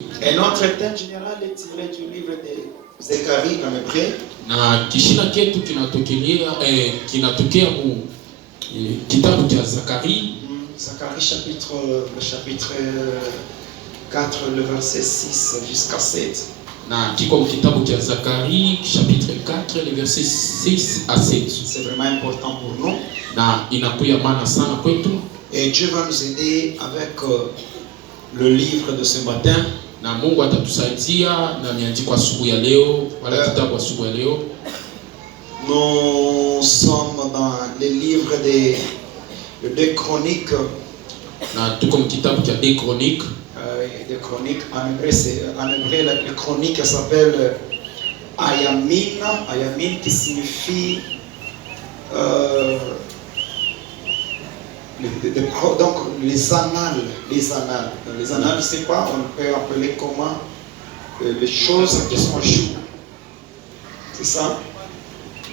Et notre thème général est tiré du livre de Zacharie à peu près. Na kishina ketu kinatokea mu kitabu cha Zacharie. Zacharie chapitre 4, le verset 6 jusqu'à 7. Na kiko kitabu cha Zacharie chapitre 4 le verset 6 à 7. C'est vraiment important pour nous. Na inakuya maana sana kwetu. Et Dieu va nous aider avec le livre de ce matin. Na Mungu atatusaidia na miandiko asubuhi ya leo, wala kitabu asubuhi ya leo. Nous sommes dans le livre des Chroniques. Na tuko kitabu cha des Chroniques. Des Chroniques en hébreu, la chronique s'appelle Ayamin. Ayamin qui signifie donc les annales. Les annales, c'est quoi? On peut appeler comment les choses qui sont jouées. C'est ça?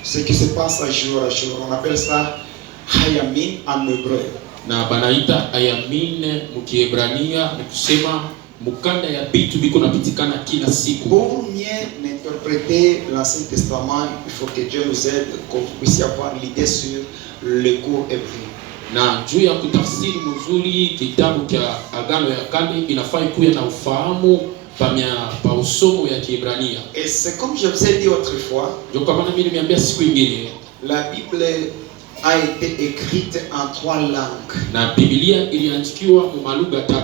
Ce qui se passe à jour à jour. On appelle ça Ayamin en hébreu. Na banaita Ayamin mukiebrania ni kusema mukanda ya bitu biko napitikana kila siku. Pour mieux interpréter l'Ancien Testament, il faut que Dieu nous aide, qu'on puisse avoir l'idée sur le cours hébreu. Na juu ya kutafsiri mzuri kitabu cha Agano ya Kale inafai kuwa na ufahamu pa usomo ya Kiebrania. Et c'est comme je vous ai dit autrefois, ndio kama mimi nimeambia siku nyingine, la Bible a été écrite en 3 langues. Na Biblia iliandikiwa kwa lugha 3.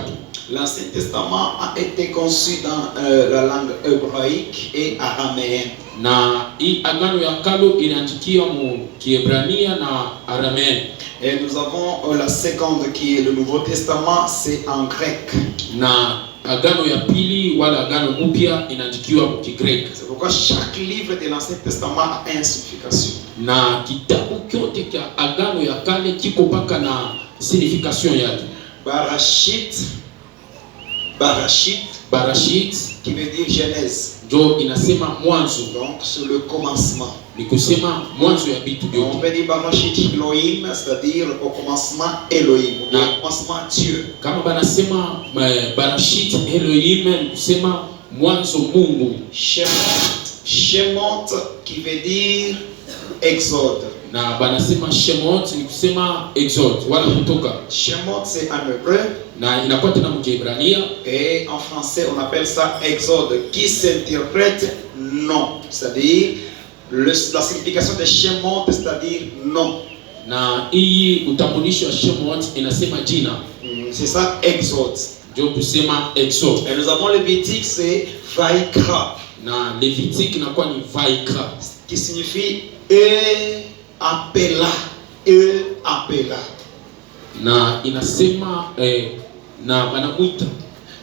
L'Ancien Testament a été conçu dans la langue hébraïque et araméenne. Na hii Agano ya Kale iliandikiwa mu Kiebrania na Araméen. Et nous avons la seconde qui est le Nouveau Testament, c'est en grec. Na Agano ya pili wala Agano mpya inaandikiwa mu Kigreki. C'est pourquoi chaque livre de l'Ancien Testament a une signification. Na kitabu kyote cha Agano ya Kale kiko paka na signification yake. Barashit qui veut dire Genèse. Jo inasema mwanzo. Donc c'est le commencement. Ni kusema mwanzo ya vitu vyote. On peut dire Barashit Elohim, c'est-à-dire au commencement Elohim, au commencement Dieu. Kama banasema Barashit Elohim, kusema mwanzo Mungu. Shemot qui veut dire Exode. Na banasema Shemot ni kusema Exode wala kutoka. Shemot c'est en hébreu. Na inakuwa tena mkiebrania. Et en français on appelle ça Exode, qui s'interprète non, c'est-à-dire la signification de Shemot, c'est-à-dire non. Na hii utambulisho wa Shemot inasema jina. C'est ça Exode. Ndio kusema Exode. Et nous avons le Lévitique, c'est Vaikra. Na Lévitique inakuwa ni Vaikra, qui signifie appela. Na inasema na banamuita.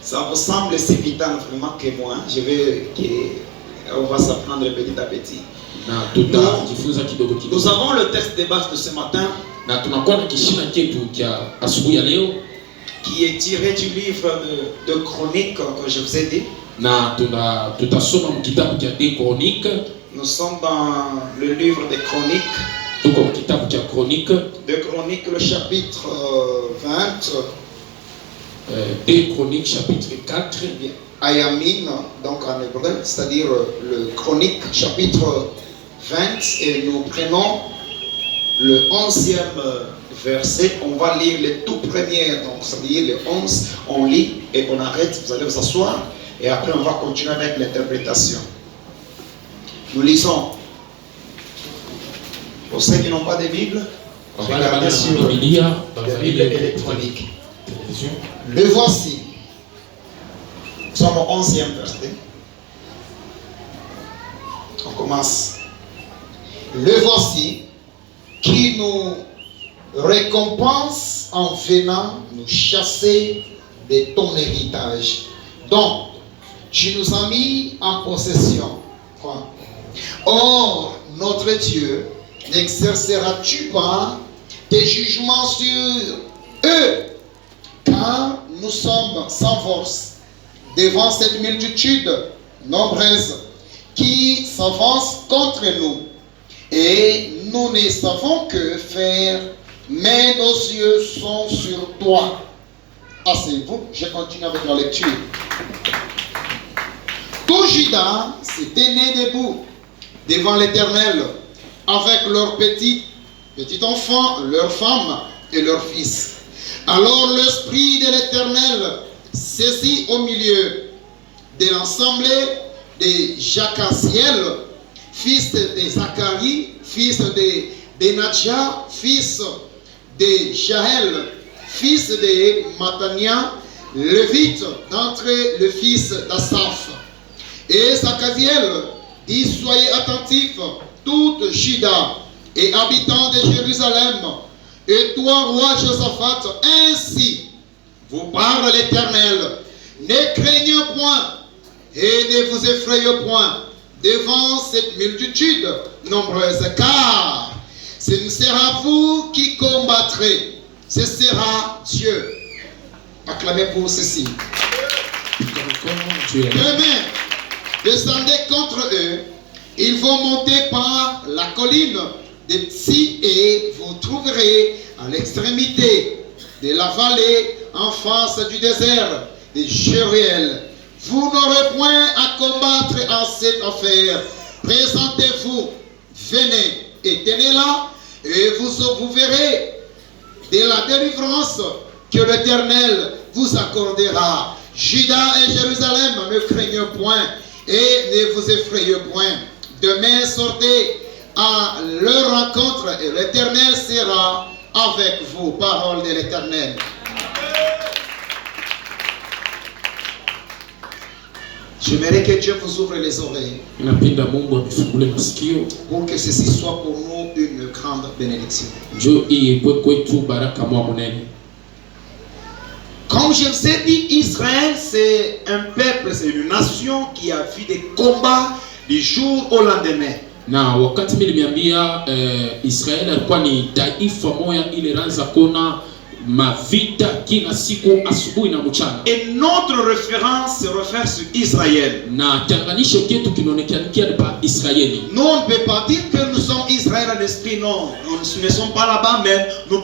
Ça vous semble si évident vraiment que moi, on va s'apprendre petit à petit. Nous avons le texte de base de ce matin. Na tunakuwa na kishina chetu cha asubuhi ya leo qui est tiré du livre de Chroniques que je vous ai dit. Na tutasoma kitabu cha des Chroniques. Nous sommes dans le livre des Chroniques. Tuko kitabu cha Chroniques. De Chroniques le chapitre 20. Des Chroniques chapitre 4. Ayamin, donc en hébreu, c'est-à-dire le Chronique chapitre 20, et nous prenons le 11e verset. On va lire les tout premiers, donc c'est-à-dire les 11, on lit et on arrête, vous allez vous asseoir, et après on va continuer avec l'interprétation. Nous lisons. Pour ceux qui n'ont pas de Bible, regardez sur la Bible électronique. Le voici. Nous sommes au 11e verset. On commence. Le voici qui nous récompense en venant nous chasser de ton héritage. Donc, tu nous as mis en possession. Or, notre Dieu, n'exerceras-tu pas tes jugements sur eux? Car nous sommes sans force devant cette multitude nombreuse qui s'avance contre nous. Et nous ne savons que faire, mais nos yeux sont sur toi. Asseyez-vous, je continue avec la lecture. Tout Juda s'était né debout devant l'Éternel avec leurs petits enfants, leurs femmes et leurs fils. Alors l'Esprit de l'Éternel saisit au milieu de l'assemblée de Jacaziel, fils de Zacharie, fils de Benadja, fils de Jaël, fils de Matania, Lévite, d'entre le fils d'Asaph. Et Zachaziel dit: soyez attentifs, toute Juda et habitants de Jérusalem, et toi, roi Josaphat, ainsi vous parle l'Éternel. Ne craignez point et ne vous effrayez point devant cette multitude nombreuse, car ce ne sera vous qui combattrez, ce sera Dieu. Acclamez pour ceci. Demain, descendez contre eux, ils vont monter par la colline de Psi et vous trouverez à l'extrémité de la vallée en face du désert de Jéruel. Vous n'aurez point à combattre en cette affaire. Présentez-vous, venez et tenez-la, et vous verrez de la délivrance que l'Éternel vous accordera. Juda et Jérusalem, ne craignez point et ne vous effrayez point. Demain, sortez à leur rencontre et l'Éternel sera avec vous. Parole de l'Éternel. J'aimerais que Dieu vous ouvre les oreilles pour que ceci soit pour nous une grande bénédiction. Comme je vous ai dit, Israël, c'est un peuple, c'est une nation qui a vu des combats du jour au lendemain. Na wakati mimi nimeambia Israeli alikuwa ni taifa moja ile ranza kona mavita kila siku asubuhi na mchana. Et notre référence se réfère sur Israël. Na changanisho ketu kinaonekanikia pa Israeli. Nous on ne peut pas dire que nous sommes Israël en esprit, non. Nous ne sommes pas là-bas, mais nous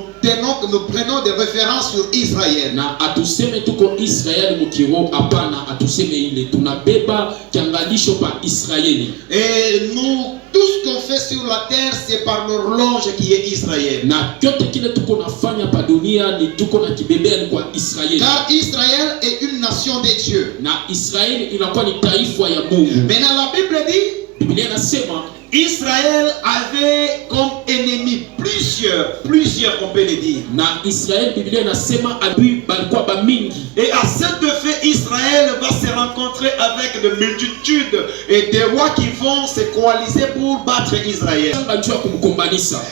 prenons des références sur Israël. Na atuseme tuko Israeli mukiro, hapana atuseme ile tunabeba changanisho pa Israeli. Et nous, tout ce qu'on fait sur la terre, c'est par l'horloge qui est Israël. Na kyote kile tuko nafanya pa dunia ni tuko na kibebea ni kwa Israeli. Car Israël est une nation de Dieu. Na Israeli inakuwa ni taifa ya Mungu. Maintenant la Bible dit, Biblia inasema Israël avait comme ennemi plusieurs on peut le dire. Na Israël, Biblia inasema adui balikuwa ba mingi. Et à cet effet, Israël va se rencontrer avec de multitudes et des rois qui vont se coaliser pour battre Israël.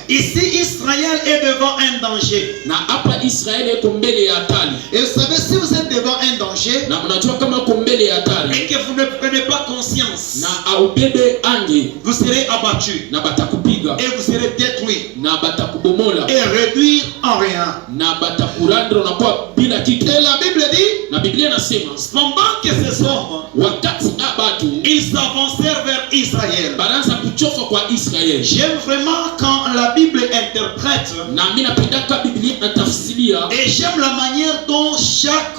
Ici, Israël est devant un danger. Na hapa Israël eko mbele ya hatari. Et vous savez, si vous êtes devant un danger, na mnajua kama uko mbele ya hatari, et que vous ne prenez pas conscience, na aubebe ange, vous serez abattu, na batakupiga, et vous serez détruit, na batakubomola, et réduit en rien, na batakurandra na kwa bila kitu. Et la Bible dit, na Biblia inasema pendant que ces hommes, wakati abatu, ils s'avancèrent vers Israël. Baranza kuchofa kwa Israël. J'aime vraiment quand la Bible interprète. Na mimi napendaka Biblia natafsiria. Et j'aime la manière dont chaque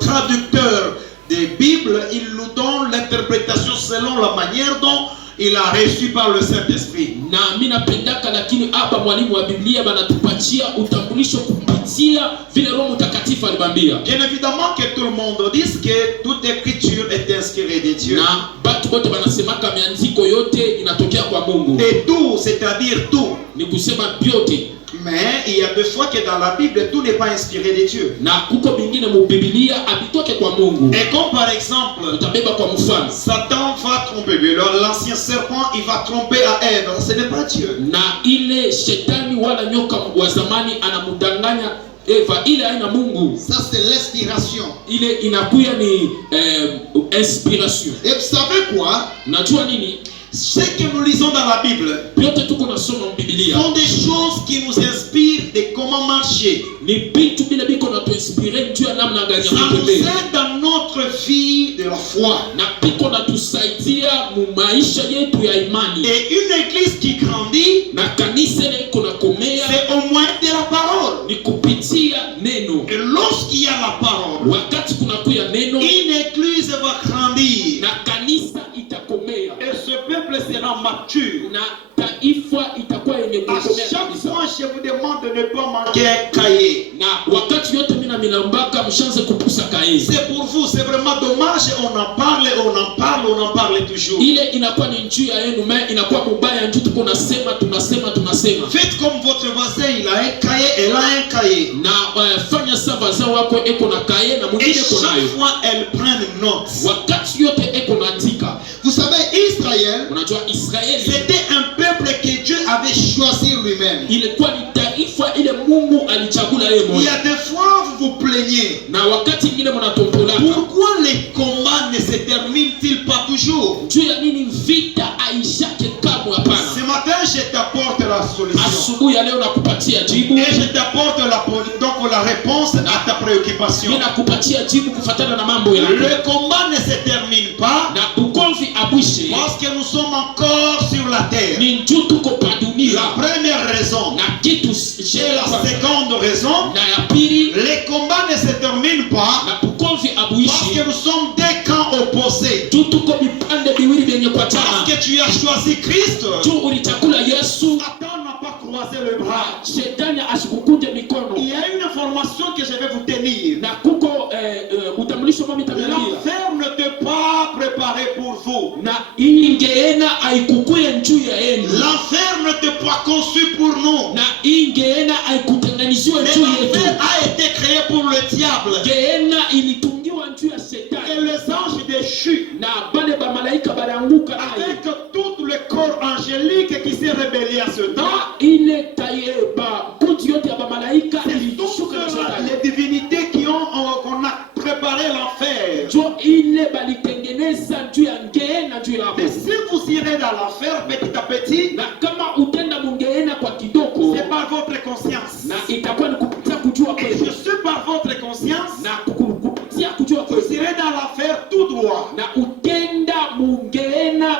traducteur des Bibles, il nous donne l'interprétation selon la manière dont il a reçu par le Saint-Esprit. Na mimi napendaka lakini hapa mwalimu wa Biblia banatupatia utambulisho kupitia vile Roho Mtakatifu alibambia. Bien évidemment que tout le monde dit que toute écriture est inspirée de Dieu. Na batu bote banasemaka miandiko yote inatokea kwa Mungu. Et tout, c'est-à-dire tout. Ni kusema byote. Mais il y a des fois que dans la Bible, tout n'est pas inspiré de Dieu. Na kuko bingine mu Biblia abitoke kwa Mungu. Et comme par exemple, utabeba kwa mfano, Satan va tromper, l'ancien serpent, il va tromper à Ève. Ce n'est pas Dieu. Na ile shetani wala nyoka wa zamani anamudanganya Eva, ile haina Mungu. Ça c'est l'inspiration. Ile inakuya ni inspiration. Et vous savez quoi? Najua nini? Ce que nous lisons dans la Bible sont des choses qui nous inspirent de comment marcher. Ça nous aide dans notre vie de la foi. Et une église qui grandit, c'est au moins de la parole. Et lorsqu'il y a la parole, une église va grandir. na kanisa itakomea, Et ce peuple sera mature. na taifa itakuwa yenye À kukomea chaque kabisa. fois, je vous demande de ne pas manquer un cahier. Na wakati yote mimi minambaka mshanze kupusa kaezi. C'est pour vous, c'est vraiment dommage. On en parle, on en parle, on en parle toujours. Ile inakuwa ni njuu ya yenu, mais inakuwa mubaya njuu tuko nasema tunasema. Faites comme votre voisin, il a un cahier, elle a un cahier. Na fanya sava za wako eko na kaye na Et mwingine eko chaque nayo. fois, elles prennent note. Wakati yote eko naandika. Vous savez, Israël, Unajua Israeli C'était un peuple que Dieu avait choisi. choisi lui-même. ilikuwa ni taifa ile Mungu alichagula yeye Il y mwenyewe. a des fois, vous vous plaignez. Na wakati ingine mnatompolaka. Pourquoi les combats ne se terminent-ils pas toujours? Juu ya nini vita aishake kamwe? Hapana. Ce matin, je t'apporte la solution. Asubuhi ya leo nakupatia jibu. Et je t'apporte la réponse à ta préoccupation. Mimi nakupatia jibu kufuatana na mambo yako. Le combat ne se termine pas Na ukomvi abwishe parce que nous sommes encore sur la terre. ni njuu tuko pa dunia. La première raison. Na kitu Et la seconde raison. na ya pili, Les combats ne se terminent pas na ukomvi parce abwishi que nous sommes des camps opposés. juu tuko vipande viwili vyenye Parce kuachana. que tu as choisi Christ. Juu ulichakula Yesu, Satan n'a pas croisé le bras. shetani asikukunje mikono. Il y a une information que je vais vous tenir. Na kuko utambulisho mami tabia. L'enfer ne t'est pas préparé pour vous. Na ingeena haikukuye njuu ya yenu. L'enfer ne t'est pas conçu pour nous. Na ingeena haikutenganisiwa njuu yetu. L'enfer a été créé pour le diable Geena ilitungiwa njuu ya shetani. et les anges déchus. Na bale ba malaika balianguka naye. Avec tout le corps angélique qui s'est rébellé à ce temps. Na ile tayeba kuti yote ya ba malaika C'est ilishuka na toutes shetani. les divinités qu'on a préparé l'enfer. Jo ile balitengeneza njuu ya ngeena njuu ya hapo. Mais si vous irez dans l'enfer petit à petit, Na kama utenda mungeena kwa kidogo, c'est par votre conscience. na itakuwa ni kupitia kujua Et kweli. je suis par votre conscience. Na kupitia kujua Vous kweli. irez dans l'enfer tout droit. Na utenda mungeena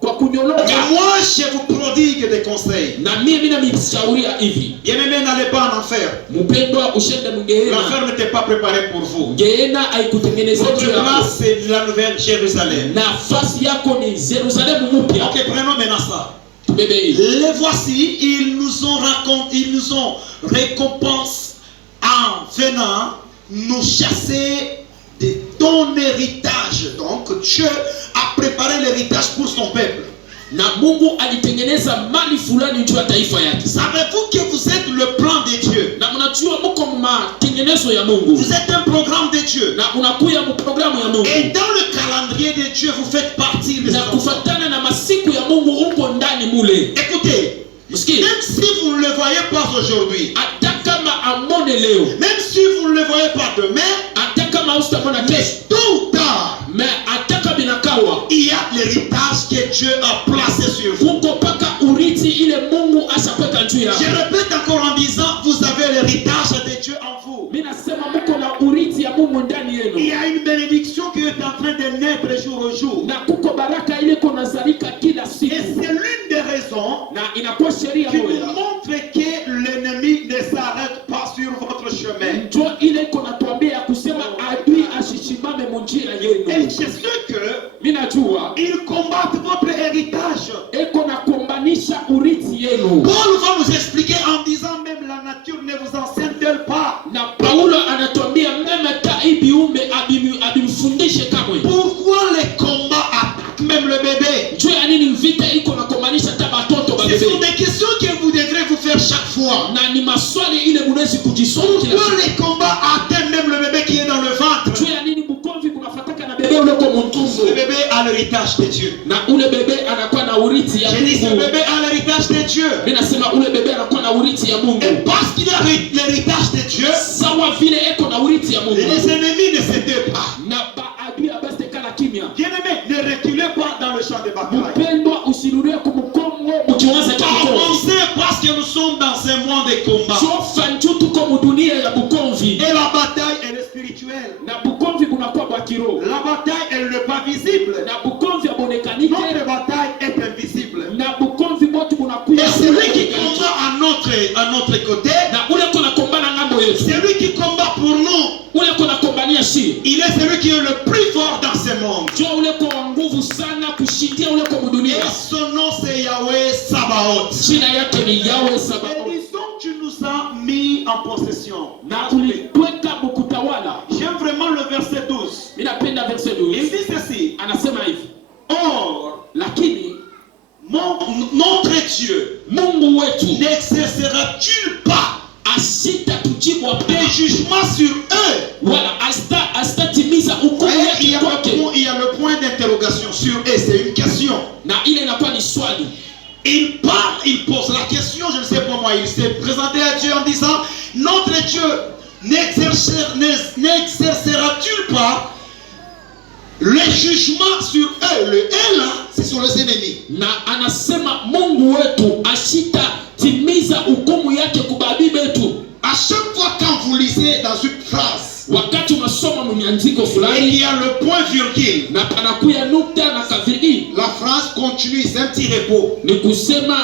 kwa kunyoloka. Et moi, je vous prodigue des conseils. Na mimi namishauria hivi, Bien-aimé, n'allez pas en enfer. mpendwa, ushende mungeena. L'enfer n'était pas préparé pour vous. Ngeena haikutengeneza Votre njuu yako. place, c'est la nouvelle Jérusalem. Nafasi yako ni Yerusalemu mpya. Ok, prenons maintenant ça. Tubebe hii. Les voici, ils nous ont récompense en venant nous chasser de ton héritage. Donc Dieu a préparé l'héritage pour son peuple. Na Mungu alitengeneza mali fulani juu ya taifa yake. Savez-vous que vous êtes le plan de Dieu? Na mnajua mko matengenezo ya Mungu. Vous êtes un programme de Dieu. Na unakuya mu programu ya Mungu. Et dans le calendrier de Dieu, vous faites partie de Na ça. kufatana na masiku ya Mungu uko ndani mule. Écoutez, Msikie. même si vous ne le voyez pas aujourd'hui, Hata kama amone leo, même si vous ne le voyez pas demain, hata kama usitamona kesho, mais tôt ou tard, mais hata kama binakawa, il y a l'héritage que Dieu a placé sur vous. uko paka urithi ile Mungu ashapeka juu yako. Je répète encore en disant, vous avez l'héritage de Dieu en vous. Mimi nasema mko na urithi ya Mungu ndani Il yenu. y a une bénédiction qui est en train de naître jour au jour. Na kuko baraka ile iko nazalika kila Et siku. c'est l'une des raisons Na inakuwa sheria qui nous moja. montre que l'ennemi ne s'arrête pas sur votre chemin. Njo ile iko natuambia ya kusema adui ashishimame munjia Et yenu. je sais que Mimi najua ils combattent votre héritage. eko na kombanisha urithi yenu. Paul va nous expliquer en disant même la nature ne vous enseigne-t-elle pas? Na Paulo anatuambia mema ta ibiume abimfundishe kamwe. Pourquoi les combats attaquent même le bébé? Juu ya nini vita iko na kombanisha hata batoto Ce sont babebe. des questions que vous devrez vous faire chaque fois. Na ni maswali ile munawezi kujisoma kila Pourquoi siku. les combats atteignent même le bébé qui est dans le ventre? Juu ya nini bukomvi kunafataka na bebe ule kwa mtumbo. Le bébé a l'héritage de Dieu. Na ule bebe anakuwa na urithi ya J'ai dit ce Mungu. bébé a l'héritage de Dieu. Mimi nasema ule bebe anakuwa na urithi ya Mungu. Et parce qu'il a l'héritage de Dieu, Sawa vile eko na urithi ya Mungu. les ennemis ne s'étaient pas. Na baadui abastekala kimya. Bien-aimés, ne reculez pas dans le champ de bataille. Mpendwa usirudie kumkongo mkiwaza cha Bukomvi. Avancez parce que nous sommes dans un monde de combat. Jofa njo tuko mudunia ya Bukomvi. Et la bataille, elle est spirituelle. Na Bukomvi kunakuwa kwa kiroho. La bataille, elle n'est pas visible. Na Bukomvi abonekanike. Notre bataille est invisible. Na Bukomvi motu kunakuya. Et celui qui combat à notre côté, Na ule kona kombana ngambo yetu. celui qui combat pour nous, Ule kona kombania shi. il est celui qui est le plus fort dans ce monde. Njoo ule kwa nguvu sana kushindia ule kwa Et dunia. son nom c'est Yahweh Sabaoth. Jina yake ni Yahweh Et Sabaoth. disons que tu nous as mis en possession. Na ulitweka mkutawala. J'aime vraiment le verset 12. Ninapenda verset Il 12. dit ceci. Anasema hivi. Or, Lakini notre Dieu Mungu wetu n'exercera-t-il pas asita tujibu des jugements sur eux? wala astatimiza hukumu Il y yake a kwake. il y a le point d'interrogation sur eux, c'est une question. Na ile inakuwa ni swali. Il parle, il pose la question, je ne sais pas moi, il s'est présenté à Dieu en disant, notre Dieu n'exercera-t-il pas le jugement sur eux? Le « là, C'est sur les ennemis. Na anasema Mungu wetu asita timiza hukumu yake kubabi betu. À chaque fois quand vous lisez dans une phrase, Wakati unasoma mmiandiko et fulani il y a le point virgule, na panakuya nukta na kaviri, la phrase continue, c'est un petit repos. ni kusema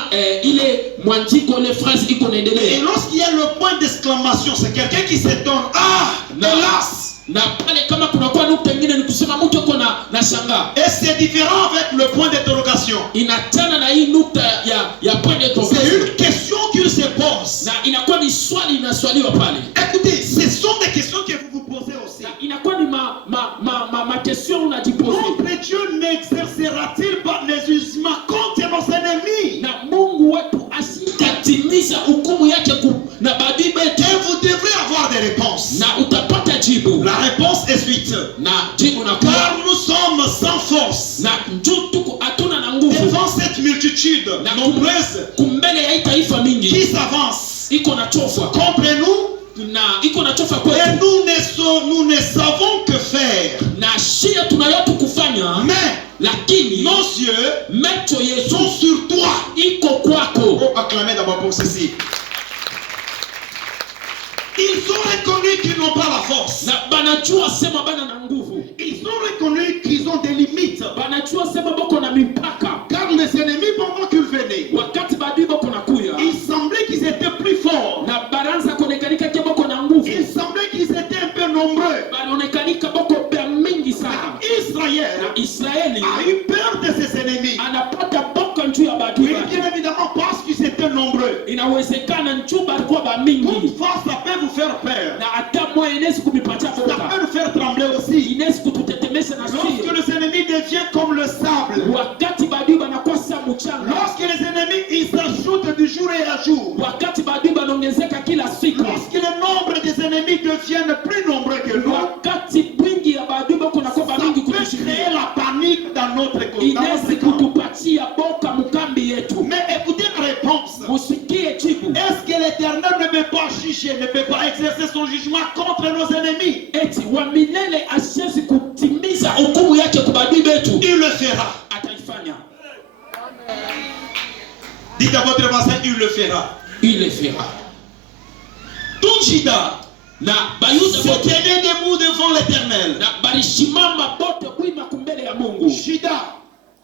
ile mwandiko ile phrase iko Et naendelea. lorsqu'il y a le point d'exclamation, c'est quelqu'un qui s'étonne. Ah, hélas! Na pale kama kunakuwa nukta nyingine ni kusema mtu yuko na shangaa. Et c'est différent avec le point d'interrogation. Inatana na hii nukta ya point C'est d'interrogation. une question qu'il se pose. Na inakuwa ni swali inaswaliwa pale. Écoutez, ce sont des questions que vous vous posez aussi. Na inakuwa ni ma question unajipose. Notre Dieu n'exercera-t-il pas les jugements contre nos ennemis? Na Mungu wetu asitatimiza hukumu yake na baadhi betu. Et vous devrez avoir des réponses. Na utapata jibu. La réponse est suite. Na jibu na Car nous sommes sans force na njutu hatuna na nguvu devant cette multitude nombreuse kumbele ya taifa qui mingi s'avance iko na chofa contre nous. na iko na chofa Et kwetu nous ne savons que faire. na shia tunayotu kufanya, Mais lakini nos yeux macho yetu sont sur toi. iko kwako. Oh, acclamez d'abord pour ceci. Ils ont reconnu qu'ils n'ont pas la force. Na banajua sema bana na nguvu, Ils ont reconnu qu'ils ont des limites. banajua sema boko na mipaka. Car les ennemis, pendant qu'ils venaient, Wakati badi boko na kuya il semblait qu'ils étaient plus forts. na baranza konekanika ke boko na nguvu, Il semblait qu'ils étaient un peu nombreux. banonekanika boko bya mingi sana. Israël Na Israeli a eu peur de ses ennemis. anapata boko njuu ya badi Oui, bake. bien évidemment, parce qu'ils étaient nombreux. Inawezekana nchuba alikuwa ba mingi Toute force, ça peut vous faire peur. na hata moyo inaweza kumipatia Ça boka, peut nous faire trembler aussi. inaweza kututetemesha na Lorsque sio. les ennemis deviennent comme le sable. Wakati badui banakuwa sa mchanga, Lorsque les ennemis, ils s'ajoutent du jour et à jour. wakati badui banaongezeka kila siku, Lorsque le nombre des ennemis deviennent plus nombreux que nous, wakati wingi ya badui bako nakuwa ça mingi peut kutushindia, créer la panique dans notre côté. inaweza kutupatia boka mkambi yetu. Mais écoutez la réponse. Musikie jibu. Est-ce que l'Éternel ne peut pas juger, ne peut pas exercer son jugement contre nos ennemis? Eti wa milele asiwezi kutimiza hukumu yake kwa badui betu, Il le fera. ataifanya. Dites à votre voisin, il le fera. Il le fera. Tout Juda Na bayuda se bote tenait debout devant l'Éternel. na balishimama bote bwima kumbele ya Mungu. Juda,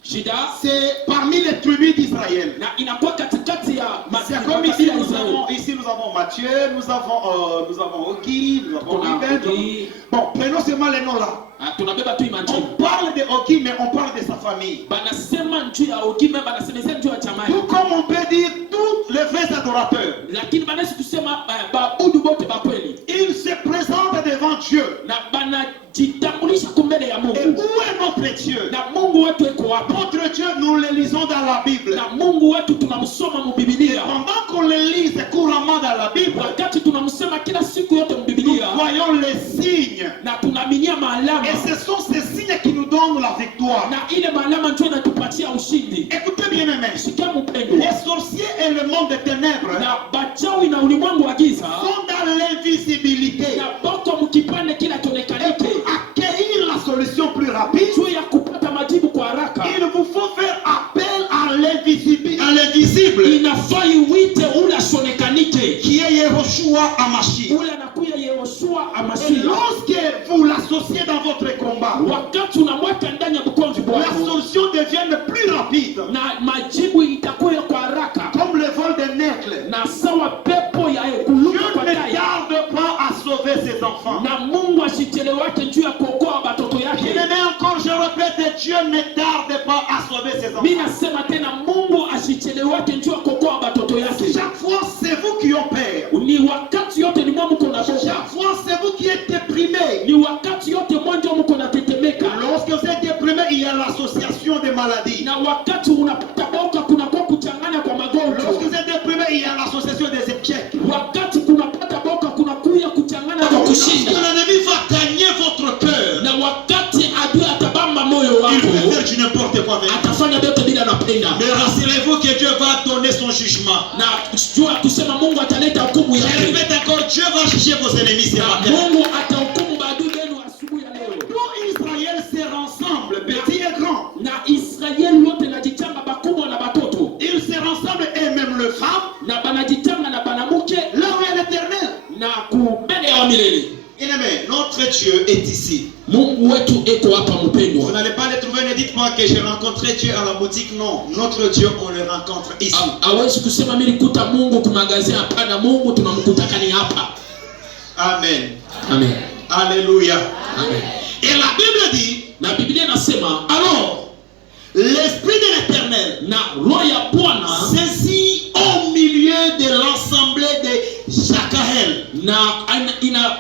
Shida c'est parmi les tribus d'Israël. na inakuwa katikati ya C'est comme ici, makabila ya Israeli. ici nous avons Matthieu, nous avons Ogi, nous avons Kuna Ruben. Ogi. Bon, prenons seulement les noms là. Ah, tunabeba tu imajini. On parle de Ogi, mais on parle de sa famille. Banasema njuu ya Ogime, banasemezea njuu ya jamaa. Tout comme on peut dire tous les vrais adorateurs. Lakini banaweza kusema baabudu bote ba kweli. Ils se présentent devant Dieu. Na banajitambulisha kumbele ya Et Mungu. où est notre Dieu? Na Mungu wetu eko wapi? Notre Dieu, nous le lisons dans la Bible. Na Mungu wetu tunamsoma mu Et Biblia. pendant qu'on le lise couramment dans la Bible, Wakati tunamsema kila siku yote mu nous Biblia voyons les signes. na tunaminia maalama. Et ce sont ces signes qui nous donnent la victoire. Na ile maalama ndio inatupatia ushindi. Écoutez bien, mes Sikia mpendo. les sorciers et le monde des ténèbres Na bachawi na ulimwengu wa giza sont dans l'invisibilité. na boko mkipande kila Et tonekanike. pour accueillir la solution plus rapide, Juu ya kupata majibu kwa haraka, il vous faut faire appel à l'invisible, inafaa uite ule asionekanike, qui est Yehoshua Amashi. ule anakuya Yehoshua Et Amashia. lorsque vous l'associez dans votre combat, Wakati unamweka ndani ya mkonzi la bwako, solution devient plus rapide, na majibu itakuwa kwa haraka, comme le vol des nègres. na sawa pepo ya Dieu kuluka kwa ne tai. tarde pas à sauver ses enfants. Na Mungu asichelewake juu ya kuokoa watoto Bien yake. aimé, encore je répète, Dieu ne tarde pas à sauver ses enfants. Mimi nasema tena Mungu asichelewake njoo kuokoa watoto yake. Chaque fois, c'est vous qui ont peur. Ni wakati yote ni mwa mko na boka. Chaque fois, c'est vous qui êtes déprimé. Ni wakati yote mwa ndio mko na tetemeka. Lorsque vous êtes déprimé, il y a l'association des maladies. Na wakati unapata boka kuna kwa kuchanganya kwa magonjwa. Lorsque vous êtes déprimé, il y a l'association des échecs. Wakati kunapata boka kuna kuya kuchanganya kwa Lorsque kushinda. l'ennemi va gagner votre cœur, Na wakati adui atabamba moyo il wako, peut faire du n'importe quoi avec vous. atafanya vyote bila napenda. Mais rassurez-vous que Dieu va donner son jugement. Na jua kusema Mungu ataleta hukumu Je yake. répète encore, Dieu va juger vos ennemis ce matin. Mungu atahukumu maadui wenu asubuhi ya leo. Tout Israël sert ensemble, petit et grand. Na Israeli yote najichanga bakubwa na batoto. Ils seront ensemble et même le femme. Na banajichanga na banamuke Là où est l'Éternel. na kubele ya milele. Bien-aimé, notre Dieu est ici. Mungu wetu eko hapa mpendwa. Vous n'allez pas le trouver, ne dites pas que j'ai rencontré Dieu à la boutique. Non, notre Dieu, on le rencontre ici. Hawezi kusema mimi nikuta Mungu kumagazia, hapana. Mungu tunamkutaka ni hapa. Amen. Amen. Alléluia. Amen. Et la Bible dit, Na Biblia inasema alors, l'Esprit de l'Éternel na roho ya Bwana saisit au milieu de l'assemblée de Jakaël. na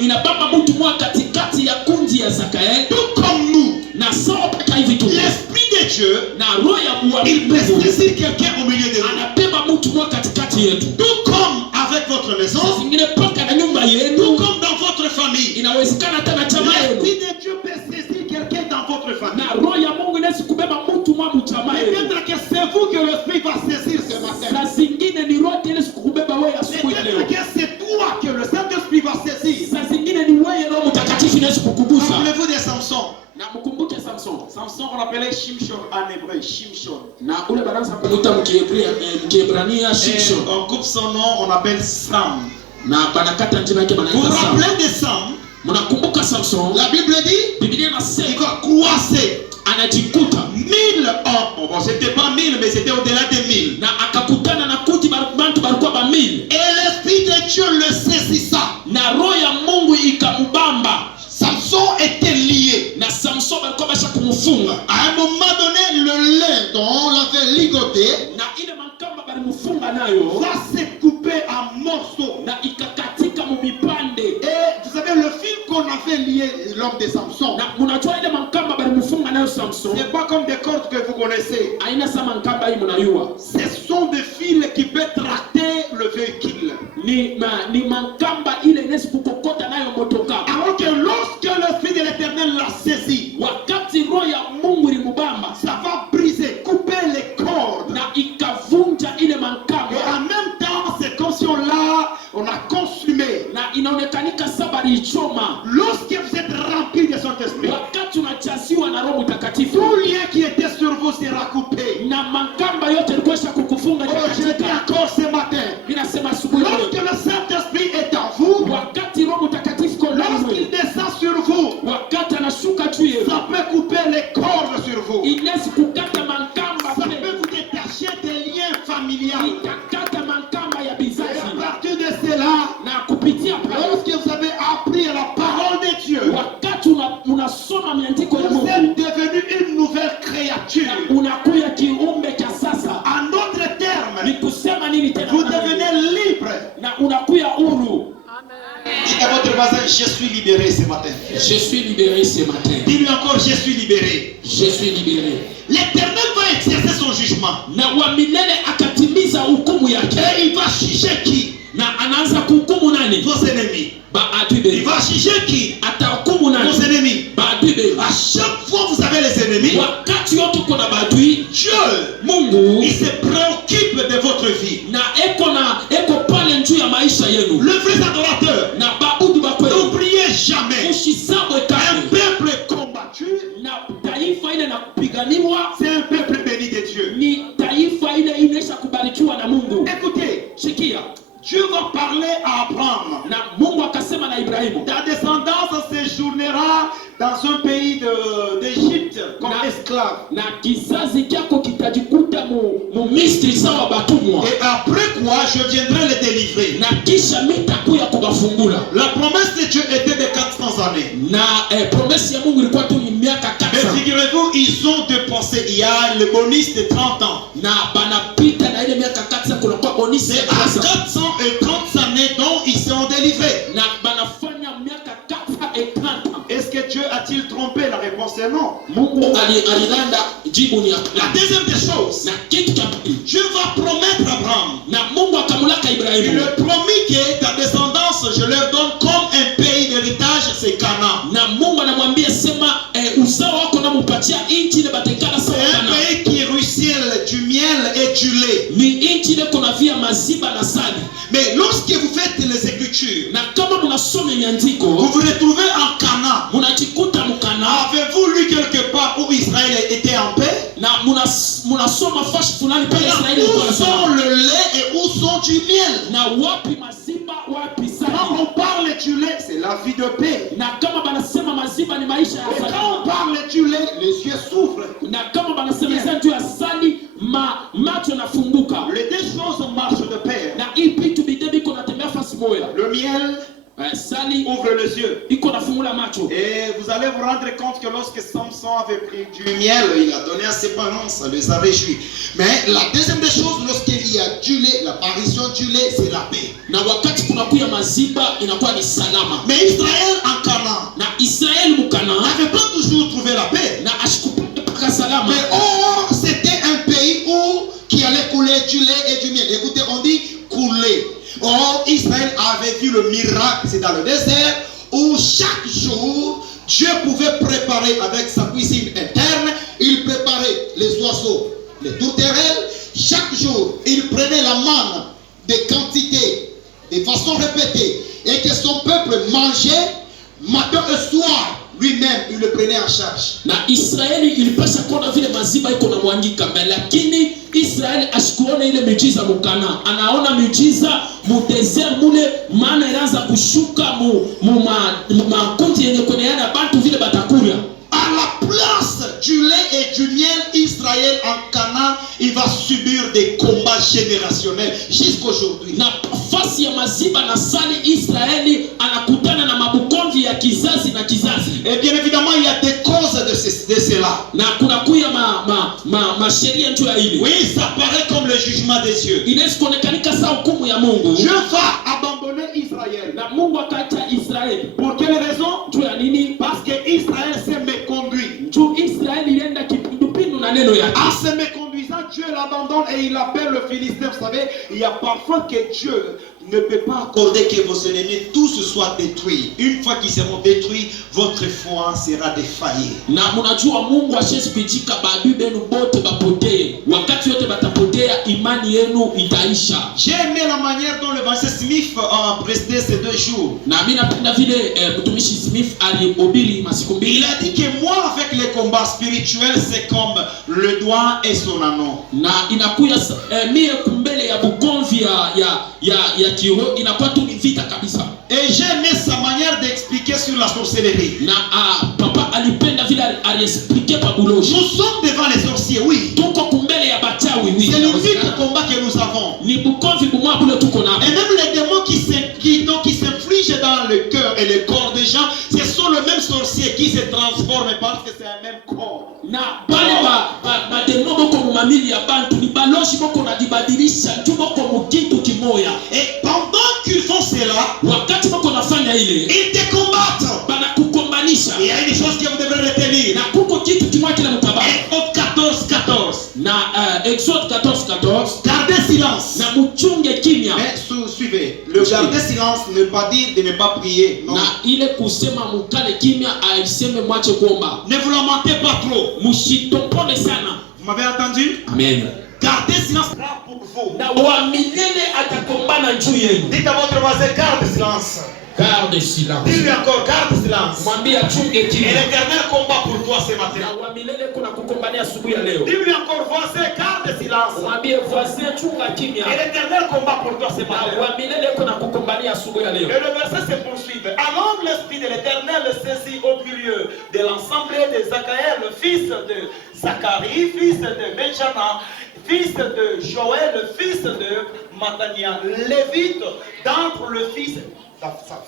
inabamba mtu mmoja katikati ya kundi ya Zakael, Tout comme nous, na sawa paka hivi tu. l'Esprit de Dieu, Na roho ya Bwana il peut saisir quelqu'un au milieu de nous. anabeba mtu mmoja katikati yetu. Tout comme avec votre Saa maison, zingine paka na nyumba tout yenu, comme dans votre famille. inawezekana hata na chama L'Esprit yenu. de Dieu peut saisir quelqu'un dans votre famille. Na roho ya Mungu inaweza kubeba mtu mmoja mchama Mais yenu. peut-être que c'est vous que l'Esprit va saisir ce matin. Saa zingine ni roho inaweza kukubeba wewe asubuhi ya leo. Peut-être que c'est toi que le Saint-Esprit va saisir. Saa zingine ni wewe Roho Mtakatifu inaweza kukugusa. Rappelez-vous de Samson. Na mkumbuke Samson. Samson, on l'appelait Shimshon en hébreu. Shimshon. Na ule baranza kumuita Mkiebrania Shimshon. Et on coupe son nom, on appelle Sam. Na banakata jina yake Vous banaita vous Sam. rappelez de Sam? Mnakumbuka Samson? La Bible dit Biblia il inasema va croiser anajikuta 1000 hommes. Bon, c'était pas 1000, mais c'était au-delà de 1000. na akakutana na kundi bantu balikuwa ba 1000. Et l'Esprit de Dieu le saisissa. Na roho ya Mungu ikamubamba. Samson était lié. Na Samson balikuwa basha kumfunga. À un moment donné, le lin dont on l'avait ligoté Na ile mankamba balimufunga nayo va se couper en morceaux. na ikakatika mumipande. Et vous savez, le fil qu'on avait lié l'homme de Samson, Na munajua ile mankamba balimufunga nayo Samson. c'est pas comme des cordes que vous connaissez. Aina sa mankamba hii mnayua. Ce sont des fils qui peuvent tracter le véhicule. Ni mankamba ile inaweza kukokota nayo motoka. Alors que lorsque l'Esprit de l'Éternel l'a saisi, Wakati roho ya Mungu ilimubamba, ça va briser, couper les cordes. na ikavunja ile Et mankamba, en même temps, c'est comme si on a consumé. na inaonekanika saba lichoma. Lorsque vous êtes rempli de son esprit, Wakati unachasiwa na Roho Mtakatifu, tout lien qui était sur vous sera coupé. na mankamba yote ilikuwa kukufunga Oh, je le dis katika. encore ce matin. Ninasema asubuhi Lorsque leo, le Saint-Esprit est en vous, wakati Roho Mtakatifu kwa ndani lorsqu'il mwenu, descend sur vous, wakati anashuka juu yenu, ça peut couper les cordes sur vous. inaweza kukata mankamba Ça pale, peut vous détacher des liens familiaux. itakata mankamba ya Et bizazi. à partir de cela, Na kupitia pale, lorsque vous avez appris à la parole de Dieu, wakati unasoma miandiko ya vous Mungu, êtes devenu une nouvelle créature. unakuya kiumbe cha sasa. En d'autres termes, Ni kusema nini tena? vous devenez libre. Na unakuya huru. Dites à votre voisin, je suis libéré ce matin. Je suis libéré ce matin. Dis-lui encore, je suis libéré. Je suis libéré. L'Éternel va exercer son jugement. Na wa milele akatimiza hukumu yake. Et il va juger qui? Na anaanza kuhukumu nani? Vos ennemis. Baadui Il benu. va juger qui? Atahukumu nani? Vos ennemis. Baadui benu. À chaque fois vous avez les ennemis, Wakati yote kuna baadui, Dieu, Mungu il se préoccupe de votre vie. na eko pale juu ya maisha yenu. Le vrai adorateur, Na baadui bakweli. n'oubliez jamais, Usisabwe un kamwe. peuple combattu, Na taifa ile na kupiganiwa c'est un peuple béni de Dieu. ni taifa ile inaisha kubarikiwa na Mungu. Écoutez, Sikia. Dieu va parler à Abraham. Na Mungu akasema na Ibrahimu, Ta descendance séjournera dans un pays d'Égypte comme Na- esclave. na kizazi kyako kitajikuta mu Misri sawa batumwa, Et après quoi, je viendrai les délivrer. na kisha mitakuya kubafungula. La promesse de Dieu était de 400 années. Na promesi ya Mungu ilikuwa tu ni miaka Mais Mais figurez-vous, ils ont dépensé. Il y a le bonus de 30 ans. na banapita na ile miaka 400 kunakuwa bonus C'est ya à 400 430 années dont ils sont délivrés. na banafanya miaka 430. Est-ce que Dieu a-t-il trompé? La réponse est non. Mungu alilanda, jibu ni La hapana. deuxième des choses, Na kitu cha pili, Dieu va promettre à Abraham. na Mungu akamulaka Il Ibrahimu lui promet que ta descendance, je leur donne comme un pays d'héritage, c'est Canaan. na Mungu anamwambia sema uzao wako namupatia nchi ile batekana C'est sawa un kana pays qui ruisselle du miel et du lait. ni nchi ile kuna via maziba na sali. Mais lorsque vous faites les Écritures, Na kama mnasoma vous miandiko vous retrouvez en Canaan. munajikuta mukana Avez-vous lu quelque part où Israël était en paix? na munasoma fashi fulani pale Israeli Où ilikuwa na sont salama. le lait et où sont du miel? Na wapi maziba wapi Quand sali. on parle du lait, c'est la vie de paix. Na kama banasema maziba ni maisha ya Et quand salama. on parle du lait, les cieux s'ouvrent. Na kama banasema juu ya sali macho nafunguka. Les deux choses marchent de pair. Na hii vitu bidebi iko natembea fasi moja. Le miel Sali ouvre les yeux. iko nafungula macho. Et vous allez vous rendre compte que lorsque Samson avait pris du miel, il a donné à ses parents, ça les a réjouis. Mais la deuxième des choses, lorsqu'il y a du lait, l'apparition du lait, c'est la paix. Na wakati kunakuya maziba inakuwa ni salama. Mais Israël en Canaan Na Israeli mukana n'avait pas toujours trouvé la paix. na ashikupata paka salama. Mais or, c'était un pays qui allait couler du lait et du miel. Écoutez, on dit couler. Or, Israël avait vu le miracle, c'est dans le désert, où chaque jour, Dieu pouvait préparer avec sa cuisine interne, il préparait les oiseaux, les tourterelles. Chaque jour, il prenait la manne des quantités, de façon répétée, et que son peuple mangeait matin et soir. Lui-même, il le prenait en charge. Na Israeli ilipasha kuona vile maziba iko na mwangika mbele, lakini Israeli ashikuona ile miujiza mukana. Anaona miujiza mu desert mule, maana iraanza kushuka mu makundi yenye kuneana bantu vile batakuya. À la place du lait et du miel, Israël en Canaan, il va subir des combats générationnels jusqu'aujourd'hui. Na fasi ya maziba na sali, Israeli anakutana na mabukonvi ya kizazi na kizazi. Et bien évidemment, il y a des causes de cela. Na kunakuya ma sheria ndio ya ile. Oui, ça paraît comme le jugement des cieux. Inaweza kuonekanika sawa hukumu ya Mungu. Dieu va abandonner Israël. Na Mungu akaacha Israeli. Pour quelle raison? Juu ya nini? Parce que Israël s'est méconduit. Juu Israeli ilienda kipindupindu na neno yake. En se méconduisant, Dieu l'abandonne et il appelle le Philistin. Vous savez, il y a parfois que Dieu ne peut pas accorder que vos ennemis tous soient détruits. Une fois qu'ils seront détruits, votre foi sera défaillie. Na mnajua Mungu ashezi kujika baadui benu bote bapotee. Wakati yote batapotea, imani yenu itaisha. J'ai aimé la manière dont l'évangile Smith a précédé ces 2 jours. Na mimi napenda vile mtumishi Smith alihubiri masiku mbili. Il a dit que moi, avec les combats spirituels, c'est comme le doigt et son anneau. Na inakuya mie kumbele ya bukonvi ya kiroho inakuwa tu ni vita kabisa. Et j'ai aimé sa manière d'expliquer sur la sorcellerie. Na papa alipenda vile aliexpliquer babuloji. Nous sommes devant les sorciers, oui. Tuko kumbele ya bachawi, oui. C'est l'unique combat que nous avons. Ni bukonvi bumwa bule tuko na. Et même les démons qui s'infligent dans le cœur et le corps des gens, ce sont les mêmes sorciers qui se transforment parce que c'est un même corps. Na pale ba demo boko mumamili ya bantu ni baloshi boko na dibadilisha nju boko mukitu kimoya. Et pendant qu'ils font cela, Wakati boko nafanya ile, ils te combattent. bana kukombanisha. Il y a une chose que vous devrez retenir. Na kuko kitu kimoja kila mtababa. Exode 14:14. Na Exode 14:14. Gardez silence. Na muchunge kimya. Mais suivez. Le garder silence ne veut pas dire de ne pas prier. Non. Na ile kusema mukale kimya aiseme mwache kuomba. Ne vous lamentez pas trop. Mushitopole sana. Vous m'avez entendu? Amen. Gardez silence pour vous. Na wa milele atakombana juu yenu. Dites à votre voisin, garde silence. Garde silence. Dis-lui encore, garde silence. Mwambie achunge Et kimya. l'éternel combat pour toi ce Na matin. wa milele kuna kukombania asubuhi ya leo. Dis-lui encore, voisin, garde silence. Mwambie voisin chunga kimya. Et l'éternel combat pour toi ce Na matin. wa milele kuna kukombania asubuhi ya leo. Et le verset se poursuit. Alors l'esprit de l'éternel saisit au milieu de l'ensemble de Zachaël, fils de Zacharie, fils de Benjamin, fils de Joël, fils de Mattania, lévite, d'entre le fils d'Apsaph.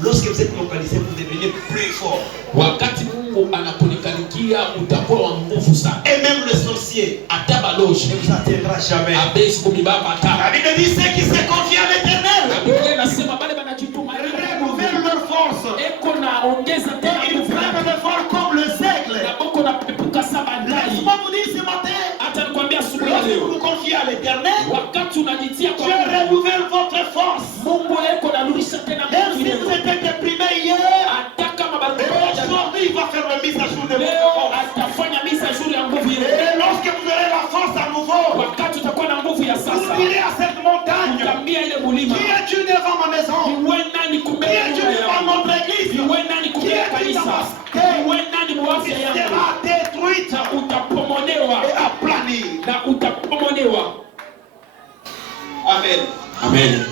lorsque vous êtes localisé, vous devenez plus fort. Wakati Mungu anakunikanikia utakuwa wa nguvu sana. Et même le sorcier Hata balozi ne vous atteindra jamais. abesi kumibaba La hata. Bible dit ceux qui se confient à l'Éternel Biblia inasema bale banajituma renouvellent leur force. eko na ongeza tena Ils nguvu. prennent de force comme le seigle. Na boko na pepuka saba ndani. Laisse-moi vous dire ce matin, Hata nikwambia asubuhi ya lorsque vous leo. vous confiez à l'Éternel, Wakati unajitia kwa Dieu Mungu, renouvelle votre force. Mungu eko narudisha tena Même si nguvu. vous étiez déprimé hier, Hata kama et barabara aujourd'hui il va faire la mise à jour de votre leo force. atafanya misa nzuri ya nguvu ile. Et lorsque vous aurez la force à nouveau, Wakati utakuwa na nguvu ya vous sasa, direz à cette montagne, utambia ile mulima, qui es-tu devant ma maison? iwe nani Qui kumbele es-tu nyuma devant yangu, notre église? iwe nani Qui kumbele es-tu dans kanisa, ma cité? iwe nani mwafya yangu, Sera détruite na utapomolewa et aplanie. na utapomolewa. Amen. Amen.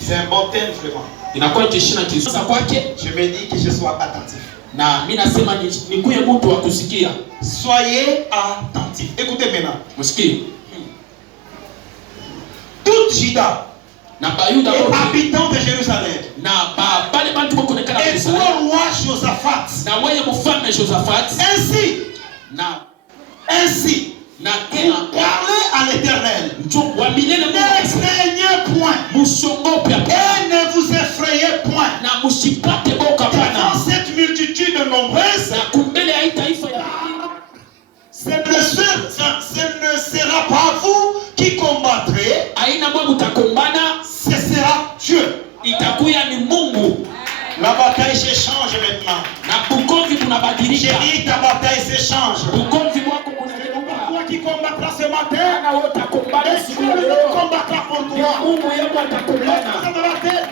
C'est un bon thème vraiment. Inakuwa kishina kizuri sasa kwake, Je me dis que je sois attentif. na mimi nasema nikuye mtu wa kusikia. Soyez attentifs. Écoutez maintenant. Msikie. Tout Juda Na Bayuda et wote habitants de Jérusalem, na bale bantu bako nekala et Yerusalemu, toi roi Josaphat, na wewe mfalme Josaphat, ainsi na vous tena parlez à l'Éternel. mtu wa milele Ne Mungu, craignez point msiongope hapana, et ne vous effrayez point na msipate boka devant hapana, cette multitude nombreuse. na kumbele ya hii taifa ya Ce ne sera pas vous qui combattrez, aina mwa mtakombana, ce sera Dieu. itakuya ni Mungu. La bataille s'échange maintenant. Na bukomvi J'ai bunabadilika, dit ta bataille s'échange. bukomvi mwako bunageuka, Toi qui combattras ce matin, na wewe utakombana et siku Dieu ya leo, combattra pour ni toi. Mungu yako atakombana.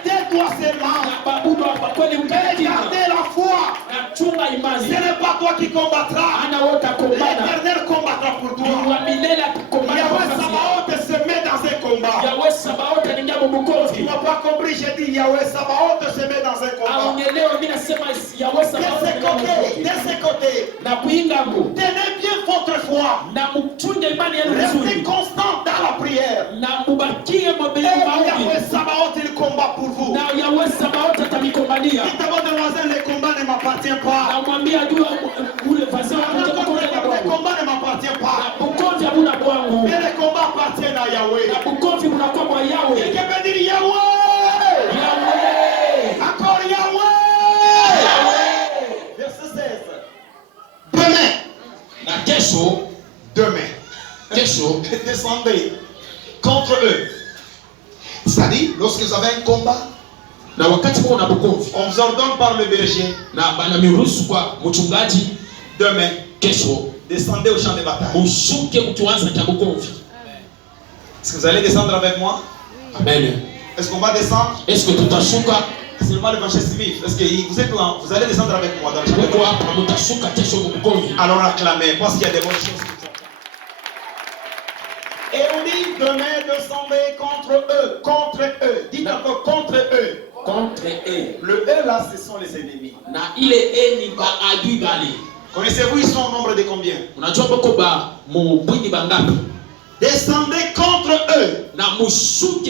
Tais-toi seulement. Na babudu hapa kweli Mais mkatika, gardez la foi. na chunga Ce imani, n'est pas toi qui combattras. ana wewe utakombana, L'Éternel combattra pour ni toi. wa milele atakombana kwa Yahweh nafsi yako. Sabaoth se met dans un combat. Yahweh Sabaoth anaingia mu Tu bukomvi. n'as pas compris, j'ai dit Yahweh Sabaoth se met dans un combat. Aongelewe, mimi nasema Yahweh De Sabaoth ce anaingia mu côté, bukomvi. de ce côté, Na kuinga ngo tenez bien votre foi. na mchunge imani yenu Restez vizuri, constant dans la prière. na mubakie mobile Et maombi, Yahweh Sabaoth, il combat pour vous. na Yahweh Sabaoth atamikombania. Dites à votre voisin, le combat ne m'appartient Na pas. mwambia jua ule vazi wako Le utakombana na Bwana. combat ne m'appartient Na pas. bukomvi habuna bwangu, Mais le combat appartient à Yahweh. na bukomvi bunakuwa mwa Yahweh. Quelqu'un peut dire Yahweh. Yahweh, Encore Yahweh. Yahweh. Verset 16. Demain. Na kesho, Kesho, Descendez contre eux. c'est-à-dire, lorsque vous avez un combat, na wakati mko na bukomvi, On vous ordonne par le berger. na bana miruhusu kwa mchungaji, Demain, kesho descendez au champ de bataille. mushuke mkianza cha bukomvi. Est-ce que vous allez descendre avec moi? Amen. Est-ce qu'on va descendre? Est-ce que tutashuka? Seulement l'évangile Smith. Est-ce que vous êtes là? Vous allez descendre avec moi dans le champ de Huko bataille. hapa mtashuka kesho bukomvi. Allons acclamer parce qu'il y a des bonnes choses qui nous attendent. Et on dit demain descendez contre eux. Contre eux. Dites encore contre eux. Contre eux. Le eux là, ce sont les ennemis. Na ile ni baadui bali. Connaissez-vous, ils sont au nombre de combien? Unajua bako ba mubwini bangapi? Descendez contre eux. Na mushuke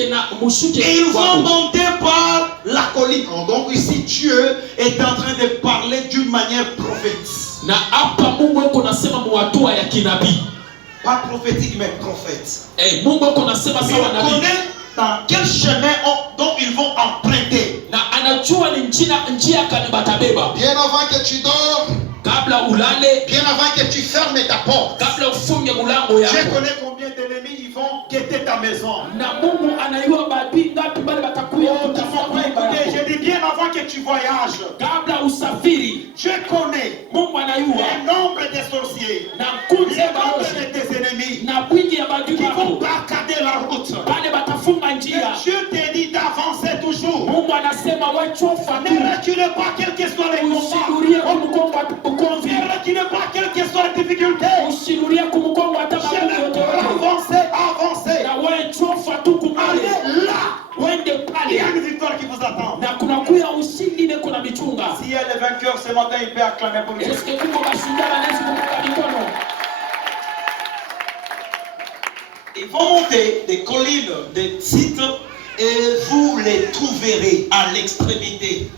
Et ils vont kwako. monter par la colline. Donc ici, Dieu est en train de parler d'une manière prophétique. Na hapa Mungu yuko nasema muhatua ya kinabii. Pas prophétique, mais prophète. Mungu yuko nasema Il sawa nabii. connaît dans quel chemin dont ils vont emprunter. Na anajua ni njia kani batabeba. bien avant que tu dors, Kabla ulale, bien avant que tu fermes ta porte, kabla ufunge mulango Je yako. connais combien d'ennemis ils vont guetter ta maison. Na Mungu anayua baadui ngapi bali batakuya Oh, tu m'as pas écouté. kutafuta. Je dis bien avant que tu voyages. Kabla usafiri, Je connais Mungu anayua le nombre des sorciers, na kundi le ya nombre baozi de tes ennemis na bwingi ya baadui qui vont wako barricader la route. bale batafunga Et njia. Dieu te dit d'avancer toujours. Mungu anasema wachofa Ne tu, recule pas, quel que soit les combats. usilurie kumkongo bukomvi, Ne recule pas, quelle que soit les difficultés. usilurie kumkongo hata Je magumu yote vais yote. avancer, avancer. Na wewe chofa tu kumale, Allez là. wende Il y a pale, une victoire qui vous attend. na kuna kuya ushindi neko na michunga. S'il y a les vainqueurs ce matin, il peut acclamer pour Dieu. Est-ce que kuko bashindana nesi kumuka mikono? Ils vont monter des collines, des sites, et vous les trouverez à l'extrémité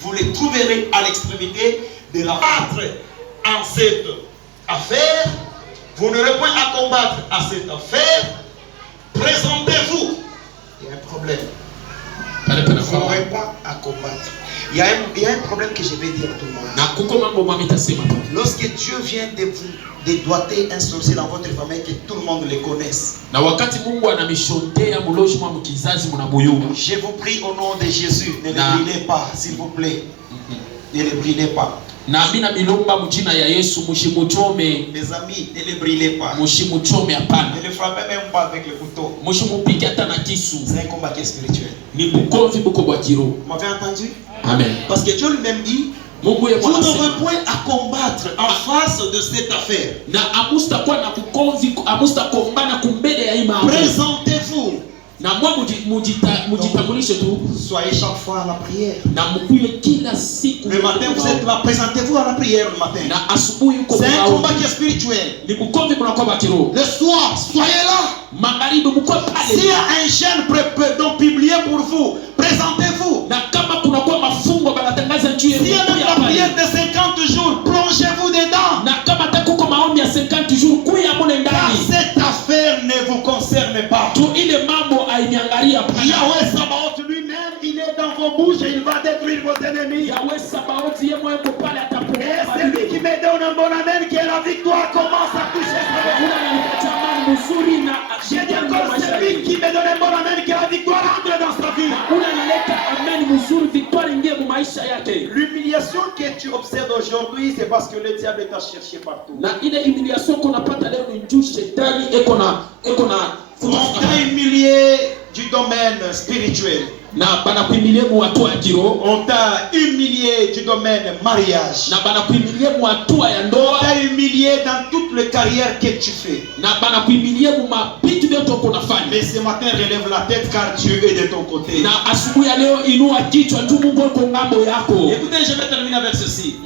vous les trouverez à l'extrémité de la battre en cette affaire. Vous n'aurez point à combattre à cette affaire. Présentez-vous. Il y a un problème. Vous n'aurez pas à combattre. Il y a un problème que je vais dire à tout le monde. Lorsque Dieu vient de vous dédoiter un sorcier dans votre famille, que tout le monde le connaisse. Je vous prie au nom de Jésus, ne le brûlez pas, s'il vous plaît. Ne le brûlez pas. Les amis, ne le brûlez pas. Ne le frappez même pas avec le couteau. C'est un combat qui est spirituel. Vous m'avez entendu? Amen. Parce que Dieu lui-même dit, vous n'aurez point à combattre en face de cette affaire. Présentez-vous. Soyez chaque fois à la prière. Le matin vous êtes là, présentez-vous à la prière le matin. C'est un combat qui est spirituel. Le soir, soyez là. S'il y a un jeûne publié pour vous, présentez-vous. S'il y a même la prière de 50 jours, plongez-vous dedans. Car cette affaire ne vous concerne pas. Yahweh Sabaoth lui-même, il est dans vos bouches et il va détruire vos ennemis. Et celui qui me donne un bon amen, qui est la victoire, commence à toucher sa vie. J'ai dit encore, celui qui me donne un bon amen, qui est la victoire, entre dans sa vie. L'humiliation que tu observes aujourd'hui, c'est parce que le diable t'a cherché partout. On t'a humilié du domaine spirituel. On t'a humilié du domaine mariage. On t'a humilié dans toutes les carrières que tu fais. Mais ce matin, relève la tête car Dieu est de ton côté. Écoutez, je vais terminer avec ceci.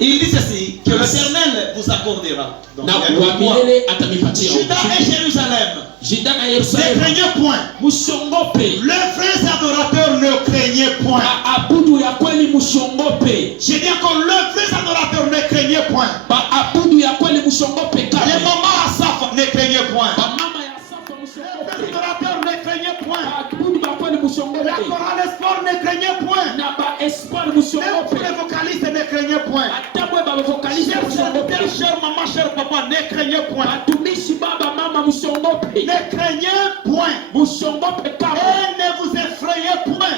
Il dit ceci, que l'Éternel vous accordera. Donc, Juda et Jérusalem, ne craignez point. Les vrais adorateurs ne craignez point. J'ai dit encore, les vrais adorateurs ne craignez point. Les mamans à Saf ne craignez point. Les adorateurs ne craignez point. La chorale espoir ne craignez point. Même pour les vocalistes ne craignez point. Chers serviteurs, chers maman, chers papa, ne craignez point. Ne craignez point. Et ne vous effrayez point.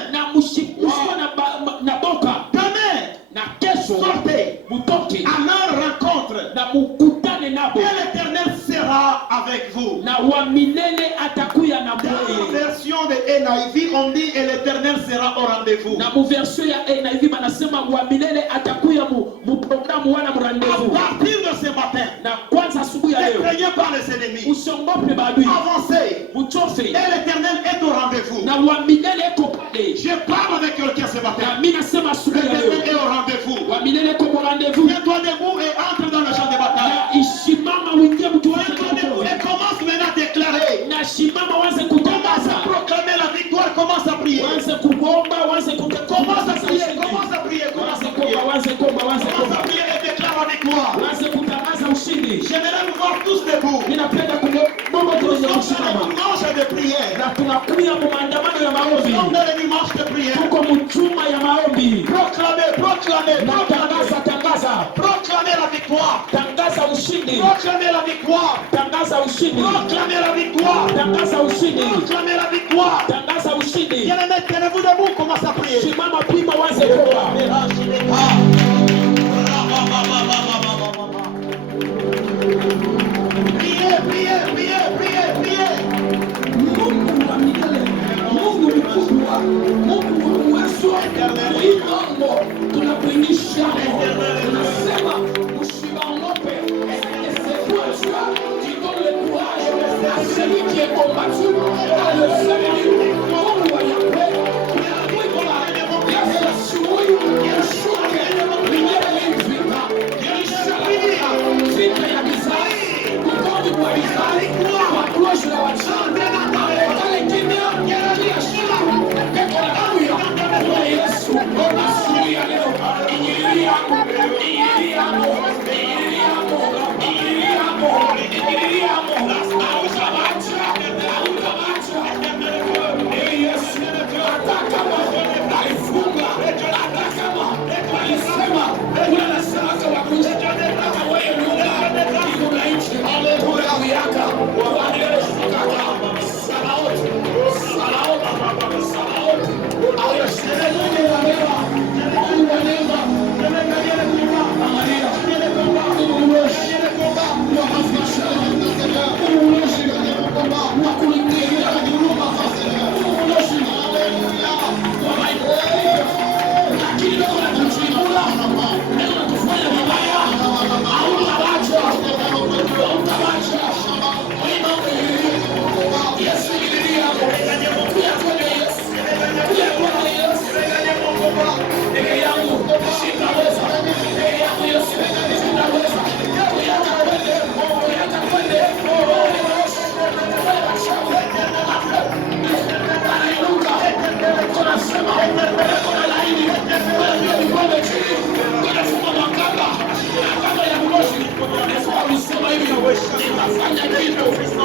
Demain, sortez à leur rencontre. Et l'Éternel sera avec vous. Dans la version de NIV, on dit et l'Éternel sera au rendez-vous. À partir de ce matin, ne craignez pas les ennemis. Avancez. Et l'Éternel est au rendez-vous. Je parle avec quelqu'un ce matin. L'Éternel est au rendez-vous. Tiens-toi debout et entre dans le champ de bataille. Tiens-toi debout et commence maintenant à déclarer. Commence à proclamer la victoire. Commence à prier. Commence à prier et déclare la victoire. J'aimerais vous voir tous debout. Nous sommes dans la dimanche de prière. Nous sommes dans les dimanches de prière. Proclamez la victoire. Proclamez la victoire. Proclamez la victoire. Proclamez la victoire. Bien-aimés, tenez-vous debout, commence à prier. Priez. Mungu wa milele, Mungu mkubwa, Mungu wa uwezo, Mungu tunakuinisha, tunasema usiwaogope, c'est toi qui donne le courage à celui qui est combattu, à le Seigneur, Mungu wa Yahweh, Yahweh, Yahweh, Yahweh, Yahweh,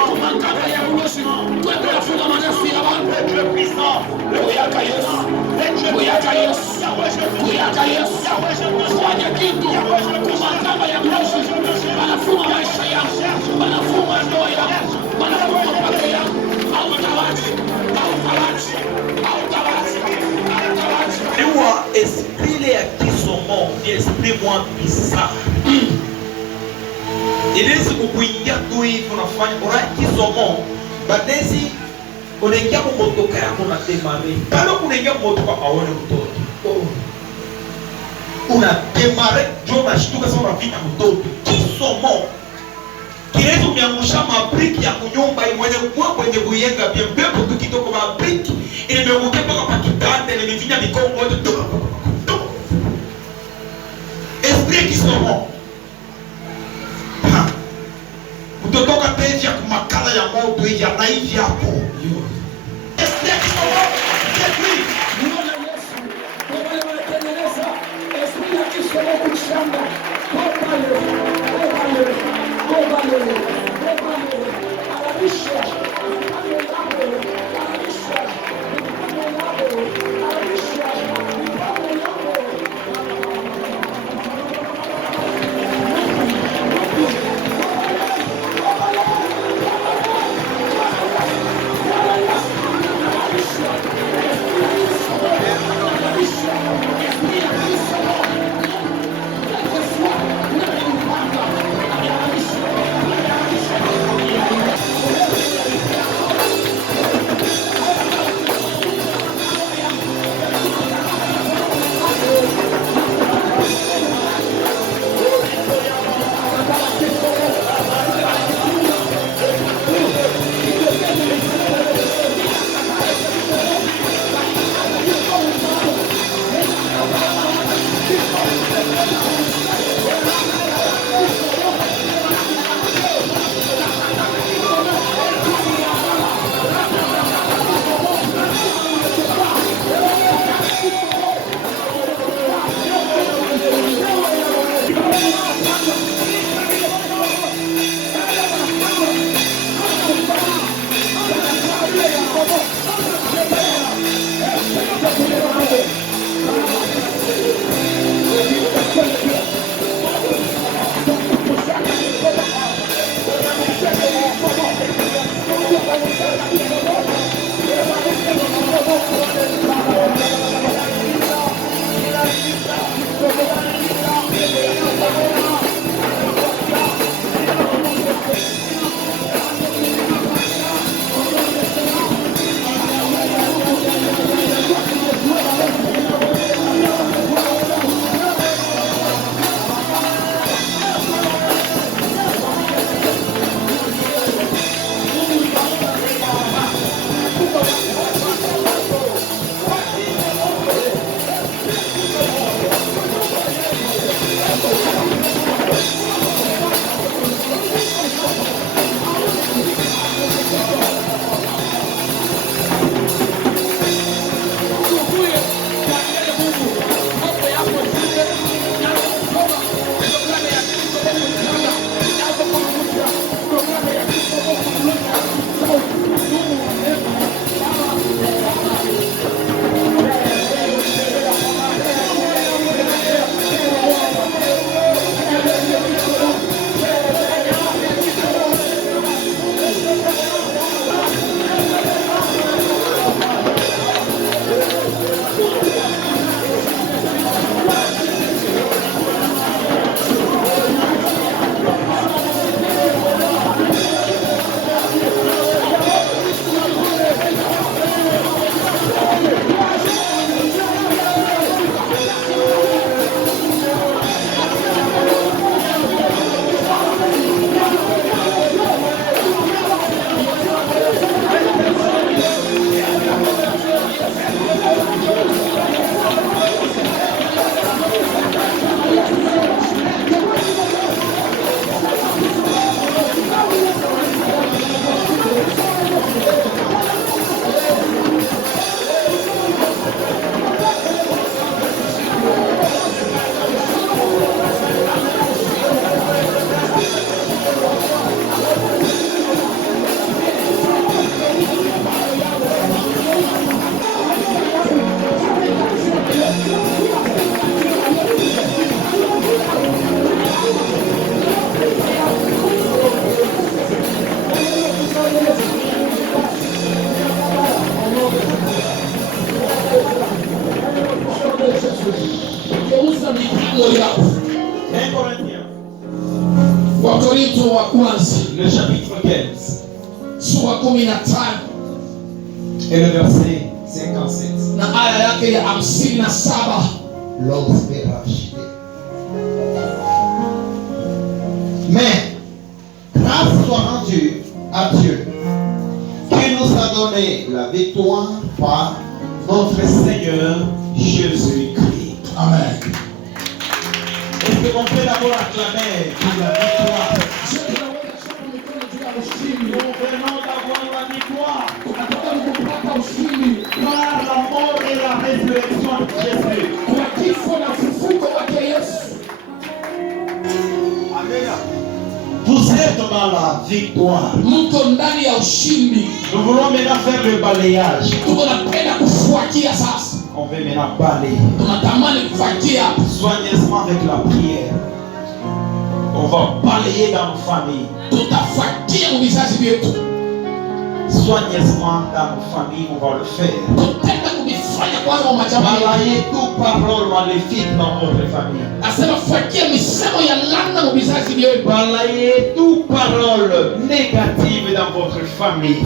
makaba ya ulosi twende nafunga manesi ya bantu kuyaka Yesu kuyaka Yesu kuyaka Yesu fanya kitu kumakaba ya ulosi wanafunga maisha yangu wanafunga ndoa yangu wanafunga pake yangu Ewa esprit ya kisomo ni esprit mwa bizarre. Inaweza kukuingia tu hivi unafanya ora kisomo badezi unaingia kwa motoka yako na temare. Bado unaingia kwa motoka aone mtoto. Una temare jo unashtuka sana unapita mtoto. Kisomo kinaweza kuangusha mabriki ya kunyumba mwenye kuyenga pia mpepo tu kitoko mabriki ile imeanguka mpaka kwa kitanda ile imefinya mikongo yote. Esprit kisomo. Kutotoka peji ya kumakala ya moto hii ya naivi hapo. Esprit kisomo. Esprit. Muona Yesu. Wale wanatengeneza esprit ya kisomo kushamba. Wakorintho wa kwanza Le chapitre 15 sura 15 et le verset 57. na aya yake ya 57. Mais grâce soit rendue à Dieu qui nous a donné la victoire par notre Seigneur Jésus-Christ. Amen. Est-ce qu'on peut d'abord acclamer pour la victoire? Nous venons d'avoir la victoire par la mort et la résurrection de Jésus. Amen. Vous êtes dans la victoire. Nous voulons maintenant faire le balayage. On veut maintenant balayer. Soigneusement avec la prière. On va balayer dans nos familles. Soigneusement dans nos familles, on va le faire. Balayer toute parole maléfique dans votre famille. Balayer toute parole négative dans votre famille.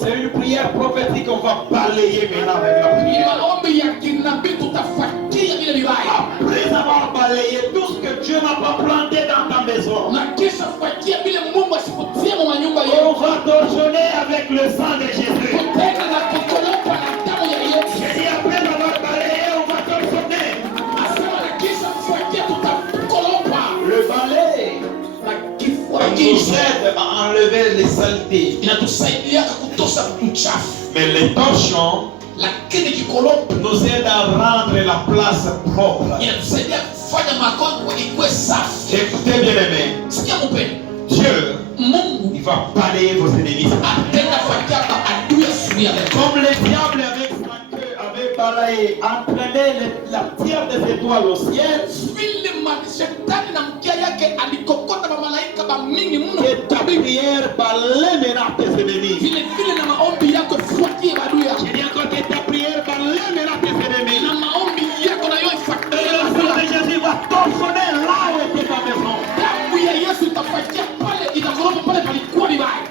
C'est une prière prophétique qu'on va balayer maintenant avec la prière. Après avoir balayé tout ce que Dieu n'a pas planté dans ta maison, on va t'ordonner avec le sang de Jésus. J'ai dit après avoir balayé, on va t'ordonner. Le balai nous aide à enlever les saletés. Mais les torchons nous aident à rendre la place propre. Écoutez bien aimé, Dieu, il va balayer vos ennemis. Comme le diable avec sa queue avait balayé, entraîné la pierre des étoiles au ciel, que ta prière balaye maintenant tes ennemis. J'ai dit encore que ta prière balaye maintenant tes ennemis. Et le sang de Jésus va t'ordonner là où était ta maison.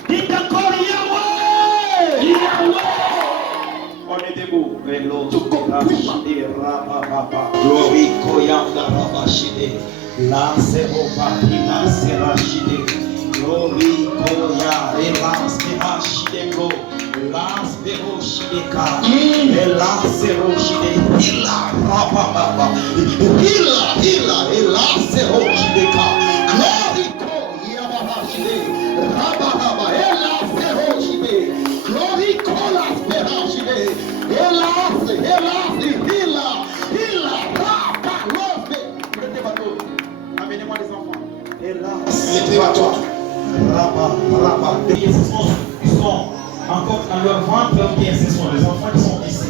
Dites encore Yahweh. On est debout. Glory koyanda rabashide. La sero bakina serashide. Glory koya elas berashide go. Las beroshideka. Elas seroshide. Hila rababa. Hila elas seroshideka. Glory koya barashide. Rababa elas seroshide. Glory koya berashide. Elas hila. Amenez-moi les enfants. Hélas. Ils sont encore dans leur ventre, bien ce sont les enfants qui sont ici.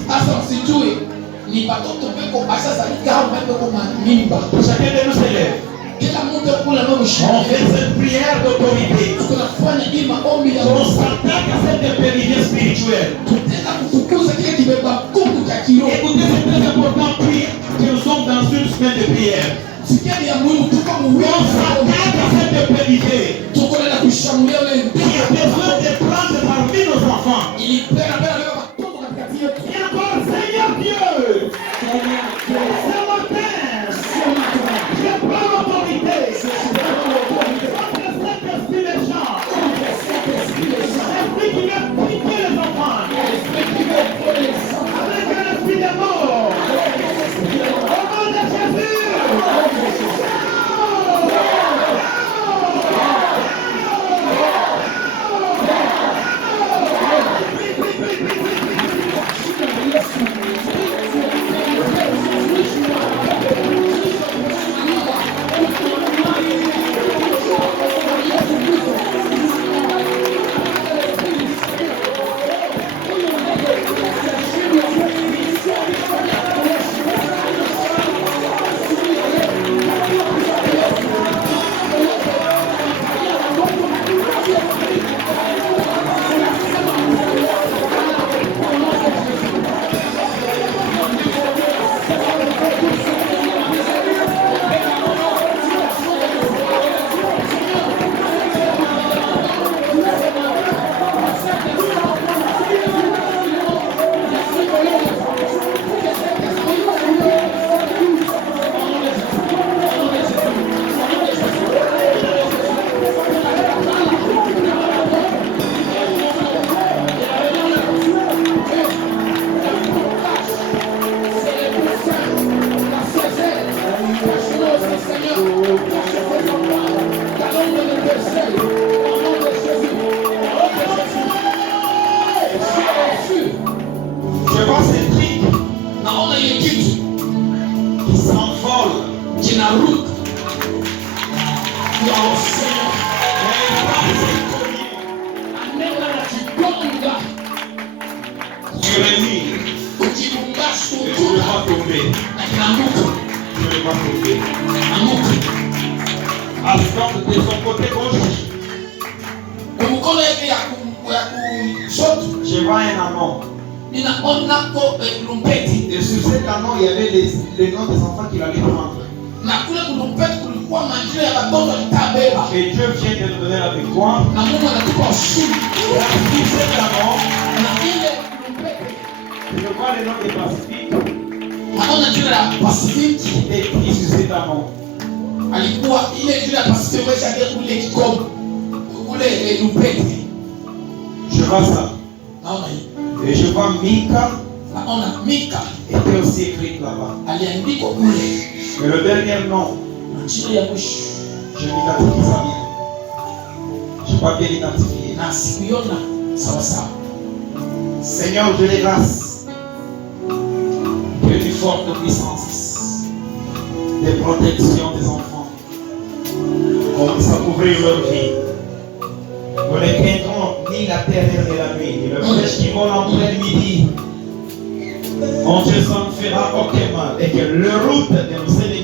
Chacun de nous s'élève. On fait cette prière d'autorité. On s'attaque à cette périllée spirituelle. Écoutez, c'est très important prier que nous sommes dans une semaine de prière. On s'attaque à cette périllée qui a besoin de prendre parmi nos enfants. Et encore, Seigneur Dieu, ce matin, je prends l'autorité. Contre cet esprit méchant, l'esprit qui vient piquer les enfants, avec un esprit de mort. Au nom de Jésus. Je vois ces trucs naona hiyo kitu qui s'envolent. kinaruka ya osea anenda na kigonga Sur les murs. ukibungasu Et je ne vais pas tomber. na kinaanguka Je ne vais pas tomber. anguka Asante de son côté gauche. kumkono yake ya kushoto Je vois un anon. ninaonako lumpeti Et sur cet anon, il y avait les noms des enfants qu'il allait prendre. na kule kulumpeti kulikuwa majina ya watoto alitabeba Et Dieu vient de nous donner la victoire. na Mungu anatupa ushindi Et sur cet anon, na ile lumpeti je vois le nom des Pacifiques naona jina la Pacific écrit sur cet anon. alikuwa ile jina ya Pacific wewe shaka kule kikomo kule lumpeti Je vois ça. naona hii Et je vois Mika naona Mika était aussi écrit là-bas. aliandikwa kule Mais le dernier nom, na jina ya mwisho je m'identifie ça bien. Je n'ai pas bien identifié. na sikuiona sawa sawa. Seigneur, je les grâce que tu formes de puissance, de protection des enfants. On puisse couvrir leur vie. Nous ne craindrons ni la terreur ni la nuit, ni le flèche qui vole en plein midi. Mon Dieu, ça ne fera aucun mal et que le route de nos ennemis